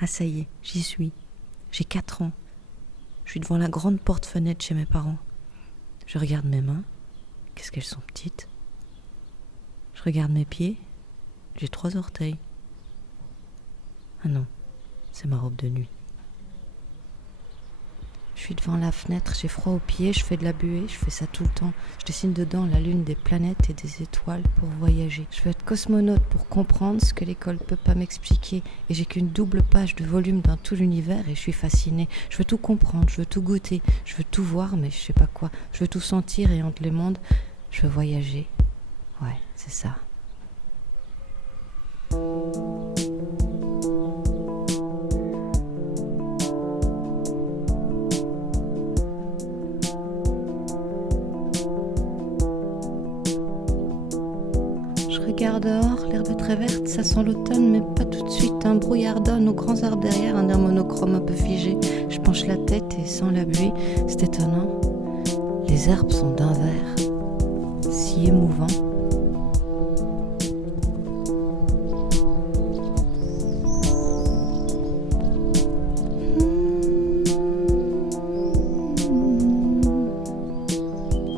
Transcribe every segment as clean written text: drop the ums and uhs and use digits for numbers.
Ah ça y est, j'y suis. J'ai 4 ans. Je suis devant la grande porte-fenêtre chez mes parents. Je regarde mes mains. Qu'est-ce qu'elles sont petites. Je regarde mes pieds. J'ai 3 orteils. Ah non, c'est ma robe de nuit. Je suis devant la fenêtre, j'ai froid aux pieds, je fais de la buée, je fais ça tout le temps. Je dessine dedans la lune, des planètes et des étoiles pour voyager. Je veux être cosmonaute pour comprendre ce que l'école peut pas m'expliquer. Et j'ai qu'une double page de volume dans tout l'univers et je suis fascinée. Je veux tout comprendre, je veux tout goûter, je veux tout voir mais je sais pas quoi. Je veux tout sentir et entre les mondes, je veux voyager. Ouais, c'est ça. Je regarde dehors, l'herbe est très verte, ça sent l'automne, mais pas tout de suite. Un brouillard donne aux grands arbres derrière, un air monochrome un peu figé. Je penche la tête et sens la buée, c'est étonnant. Les herbes sont d'un vert, si émouvant.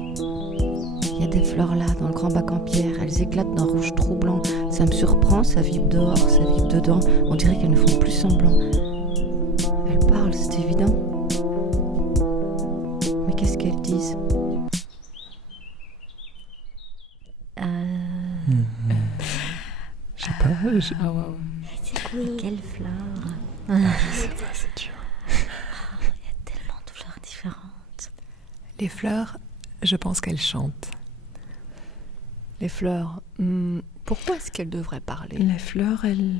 Il y a des fleurs là, dans le grand bac en pierre, elles éclatent d'un rouge troublant. Ça me surprend, ça vibre dehors, ça vibre dedans. On dirait qu'elles ne font plus semblant. Elles parlent, c'est évident. Mais qu'est-ce qu'elles disent ? Je sais pas. Ah wow. Quelle fleur ? Je sais pas, c'est dur. Il y a tellement de fleurs différentes. Les fleurs, je pense qu'elles chantent. Les fleurs, pourquoi est-ce qu'elles devraient parler ? Les fleurs, elles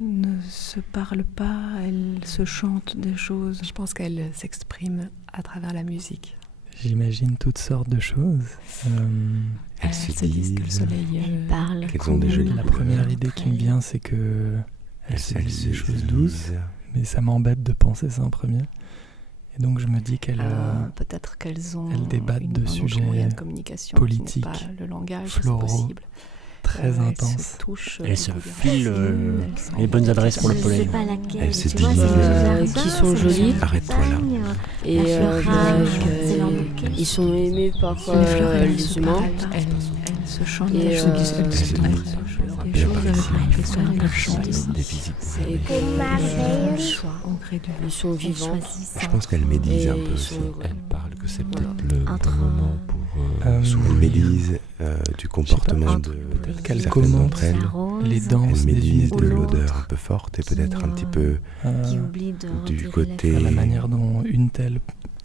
ne se parlent pas, elles se chantent des choses. Je pense qu'elles s'expriment à travers la musique. J'imagine toutes sortes de choses. Elles se disent que le soleil parlent. Qu'elles ont des jolies La couleurs. première idée qui me vient, c'est que elles se disent des choses douces, disent. mais ça m'embête de penser ça en premier. Et donc je me dis qu'elles peut-être qu'elles ont elles débattent de un autre sujets moyen de communication politiques, qui n'est pas le langage, floraux, c'est possible. très Elles intenses. se touchent, Elles se régulièrement. filent Elles sont- les bonnes adresses pour le pollen. Elles se Tu vois, disent, c'est le jardin, qui sont c'est le jolies. Arrête-toi là. champagne, Et la fleur rare, c'est leur donc, bouquet. ils sont aimés par Les fleurs, elles ne les se humains. parlent pas. Elles se chantent Et, des choses. elles se disent. Des choses avec lesquelles elles Des chantent. visites. C'est Merveilleux. Choix au gré du ils sont vivants. Je pense qu'elles médisent un Et peu ils aussi. sont heureux. Elle parle que c'est Voilà. peut-être le Entre- bon moment pour Souvent Oui. médisent du comportement de peut-être qu'elles certaines commentent d'entre elles. les Elles danses des unes et médisent de de l'autre, l'odeur un peu forte et peut-être un petit peu Qui euh, oublie de du retirer côté la la manière dont une telle,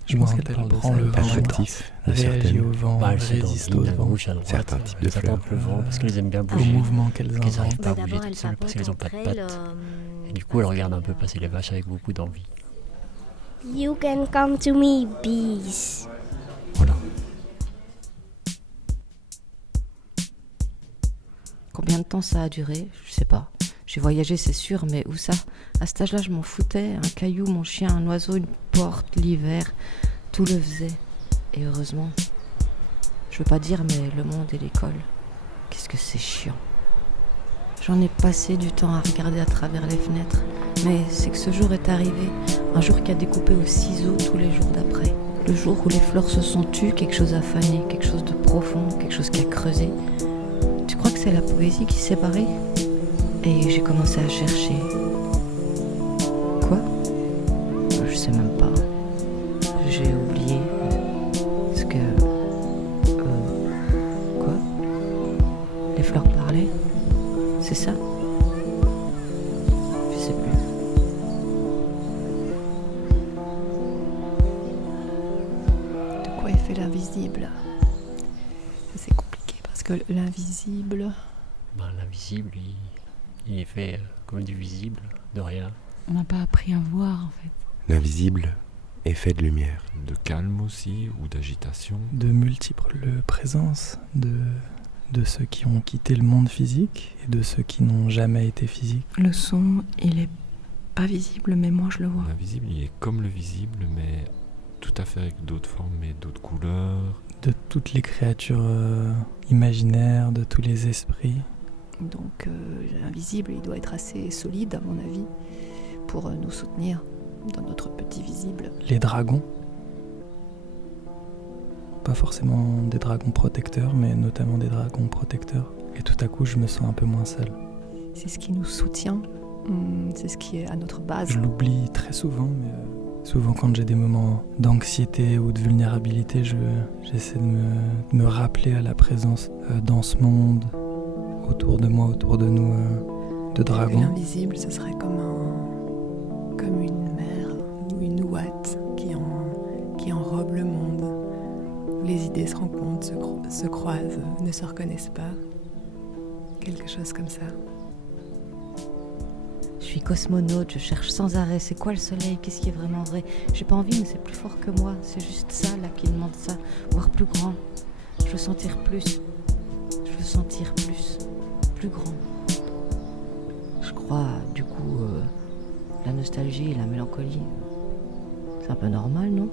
je ou pense un qu'elle tel parle de prend ça, le vent, affectif de réagit certaines. au vent, Bah, elles se résiste au dandinent à vent, gauche, à droite. Certains types de Elles attendent fleurs. le vent parce qu'elles aiment bien au bouger. mouvement qu'elles Qu'elles n'arrivent inventent. pas à Bah, bouger d'abord, toutes elles seules parce qu'elles n'ont pas de papotent entre pattes. elles, Et du coup, elles regardent un peu passer les vaches avec beaucoup d'envie. You can come to me, bees. Voilà. Combien de temps ça a duré ? Je sais pas. J'ai voyagé, c'est sûr, mais où ça ? À cet âge-là, je m'en foutais. Un caillou, mon chien, un oiseau, une porte, l'hiver. Tout le faisait. Et heureusement. Je veux pas dire, mais le monde et l'école, qu'est-ce que c'est chiant. J'en ai passé du temps à regarder à travers les fenêtres. Mais c'est que ce jour est arrivé. Un jour qui a découpé au ciseau tous les jours d'après. Le jour où les fleurs se sont tues, quelque chose a fané, quelque chose de profond, quelque chose qui a creusé. Tu crois que c'est la poésie qui s'est barrée ? Et j'ai commencé à chercher. Quoi ? Je sais même pas. J'ai oublié. Ce que... Quoi ? Les fleurs parlaient ? C'est ça ? Je sais plus. De quoi est fait l'invisible ? C'est compliqué parce que l'invisible, Ben, l'invisible, il est fait comme du visible, de rien. On n'a pas appris à voir en fait. L'invisible est fait de lumière. De calme aussi ou d'agitation. De multiples présences de ceux qui ont quitté le monde physique et de ceux qui n'ont jamais été physiques. Le son, il est pas visible, mais moi je le vois. L'invisible, il est comme le visible, mais tout à fait avec d'autres formes et d'autres couleurs. de toutes les créatures imaginaires, de tous les esprits. Donc l'invisible, il doit être assez solide, à mon avis, pour nous soutenir dans notre petit visible. Les dragons. Pas forcément des dragons protecteurs, mais notamment des dragons protecteurs. Et tout à coup, je me sens un peu moins seul. C'est ce qui nous soutient, c'est ce qui est à notre base. Je l'oublie très souvent, mais souvent quand j'ai des moments d'anxiété ou de vulnérabilité, j'essaie de me rappeler à la présence dans ce monde, autour de moi, autour de nous, de dragons. L'invisible, ce serait comme une mer ou une ouate qui enrobe le monde, où les idées se rencontrent, se croisent, ne se reconnaissent pas. Quelque chose comme ça. Je suis cosmonaute, je cherche sans arrêt. C'est quoi le soleil? Qu'est-ce qui est vraiment vrai? J'ai pas envie, mais c'est plus fort que moi. C'est juste ça là qui demande ça, voire plus grand. Je veux sentir plus. Je veux sentir plus grand. Je crois, du coup, la nostalgie et la mélancolie, c'est un peu normal, non?